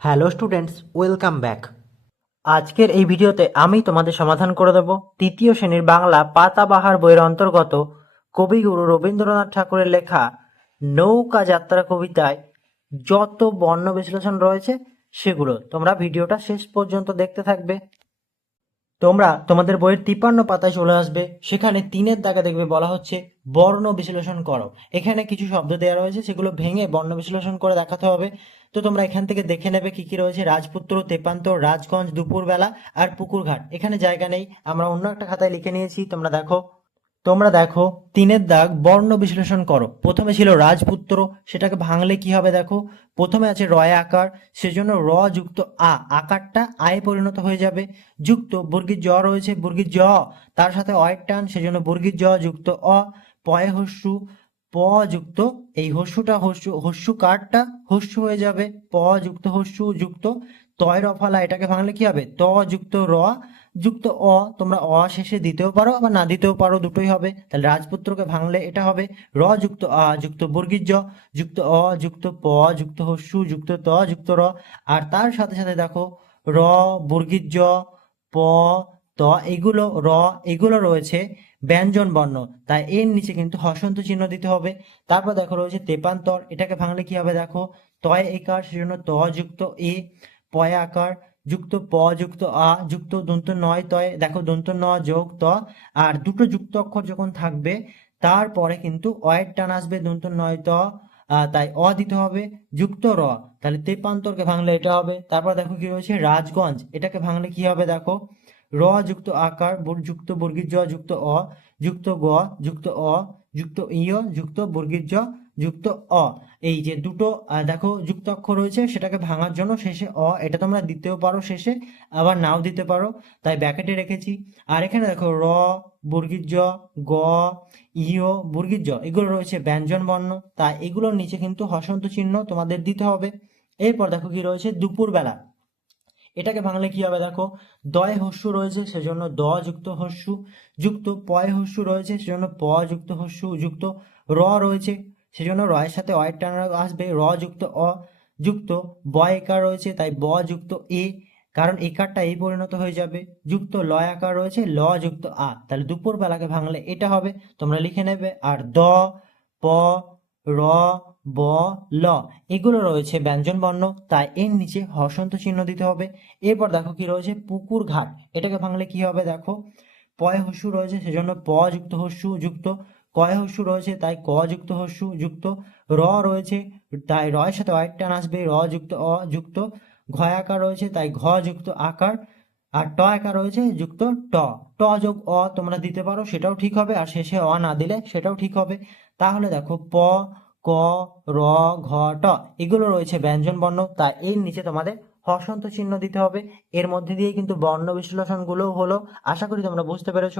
Hello students, welcome back. আজকের এই ভিডিওতে আমি তোমাদের সমাধান করে দেব তৃতীয় শ্রেণির বাংলা পাতাবাহার বইয়ের অন্তর্গত কবিগুরু রবীন্দ্রনাথ ঠাকুরের লেখা নৌকা যাত্রা কবিতায় যত বর্ণ বিশ্লেষণ রয়েছে সেগুলো তোমরা ভিডিওটা শেষ পর্যন্ত দেখতে থাকবে। তোমরা তোমাদের বইয়ের তিপ্পান্ন পাতায় চলে আসবে। সেখানে তিনের দাগে দেখবে বলা হচ্ছে, বর্ণ বিশ্লেষণ করো। এখানে কিছু শব্দ দেওয়া রয়েছে, সেগুলো ভেঙে বর্ণ বিশ্লেষণ করে দেখাতে হবে। তো তোমরা এখান থেকে দেখে নেবে কি কি রয়েছে। রাজপুত্র তেপান্তর রাজগঞ্জ, দুপুরবেলা আর পুকুরঘাট। এখানে জায়গা নেই। আমরা অন্য একটা খাতায় লিখে নিয়েছি। তোমরা দেখো। তোমরা দেখো, তিনের দাগ বর্ণ বিশ্লেষণ করো। প্রথমে ছিল রাজপুত্র, সেটাকে ভাঙলে কি হবে দেখো? প্রথমে আছে রয় আকার, সেজন্য র যুক্ত আ, আকারটা আয়ে পরিণত হয়ে যাবে। যুক্ত বর্গীর জ রয়েছে বর্গীর জ, তার সাথে অয়ের টান, সেজন্য বর্গীর জ যুক্ত অ, পয়ে হস্যু, প যুক্ত এই হস্যুটা হস্যু হস্যু কারটা হস্যু হয়ে যাবে। প যুক্ত হস্যু যুক্ত তয় রফালা এটাকে ভাঙলে কি হবে? ত যুক্ত র, যুক্ত অ, তোমরা অ শেষে দিতেও পারো, আবার না দিতেও পারো, দুটোই হবে। তাহলে রাজপুত্রকে ভাঙলে এটা হবে। র যুক্ত আ, যুক্ত বর্গীর যুক্ত অ, যুক্ত প, যুক্ত হস্যু, যুক্ত ত, যুক্ত র। আর তার সাথে সাথে দেখো, র বর্গীর জ প, ত, এগুলো, র, এগুলো রয়েছে ব্যঞ্জন বর্ণ। তাই এর নিচে কিন্তু হসন্ত চিহ্ন দিতে হবে। তারপর দেখো রয়েছে তেপান্তর, এটাকে ভাঙলে কি হবে দেখো? তয় একার, সেজন্য ত যুক্ত এ। পয় আকার, যুক্ত প, যুক্ত আ, যুক্ত দন্ত নয় তয়, দেখো দন্ত ন, যোগ ত, আর দুটো যুক্ত অক্ষর যখন থাকবে, তারপরে কিন্তু অয়ের টান আসবে দন্ত নয় ত তাই অ দিতে হবে, যুক্ত র, তাহলে তেপান্তরকে ভাঙলে এটা হবে, তারপর দেখো কি রয়েছে রাজগঞ্জ, এটাকে ভাঙলে কি হবে দেখো, র যুক্ত আকার যুক্ত বর্গীর জ, যুক্ত অ, যুক্ত গ, যুক্ত অ, যুক্ত ইয় যুক্ত বর্গীর জ যুক্ত অ। এই যে দুটো দেখো যুক্ত অক্ষর রয়েছে, সেটাকে ভাঙার জন্য শেষে অ, এটা তোমরা দিতেও পারো শেষে, আবার নাও দিতে পারো, তাই ব্যাকেটে রেখেছি। আর এখানে দেখো র বর্গীর জ গ ইয় বর্গীর জ এগুলো রয়েছে ব্যঞ্জন বর্ণ, তাই এগুলোর নিচে কিন্তু হসন্ত চিহ্ন তোমাদের দিতে হবে। এরপর দেখো কি রয়েছে, দুপুরবেলা। এটাকে ভাঙলে কি হবে দেখো, দয় হস্যু রয়েছে, সেজন্য দ যুক্ত হস্যু, যুক্ত পয় হস্যু রয়েছে, সেজন্য প যুক্ত হস্যু, যুক্ত র রয়েছে। সেজন্য রয়ের সাথে অয়ের টান আসবে। র যুক্ত, অ যুক্ত ব একার রয়েছে, তাই ব যুক্ত, এ। কারণ একারটা এই পরিণত হয়ে যাবে। যুক্ত, ল আকার রয়েছে, ল যুক্ত, আ। তাহলে দুপুর বেলাকে ভাঙলে এটা হবে। তোমরা লিখে নেবে, আর দ, প, র, ব, ল, এগুলো রয়েছে ব্যঞ্জন বর্ণ। তাই এর নিচে হসন্ত চিহ্ন দিতে হবে। এরপর দেখো কি রয়েছে, পুকুর ঘাট। এটাকে ভাঙলে কি হবে দেখো? পয় হস্যু রয়েছে, সেজন্য প যুক্ত হস্যু যুক্ত। কয় হস্যু রয়েছে, তাই ক যুক্ত হস্যু যুক্ত। র রয়েছে, তাই রয়ের সাথে অয়ের টান আসবে, র যুক্ত, অ যুক্ত। ঘ আকার রয়েছে, তাই ঘ যুক্ত আকার। আর ট একা রয়েছে, যুক্ত ট। ট যোগ অ তোমরা দিতে পারো, সেটাও ঠিক হবে। আর শেষে অ না দিলে সেটাও ঠিক হবে। তাহলে দেখো, প, ক, র, ঘ, ট, এগুলো রয়েছে ব্যঞ্জন বর্ণ। তাই এর নিচে তোমাদের হসন্ত চিহ্ন দিতে হবে। এর মধ্যে দিয়ে কিন্তু বর্ণ বিশ্লেষণগুলোও হলো। আশা করি তোমরা বুঝতে পেরেছ।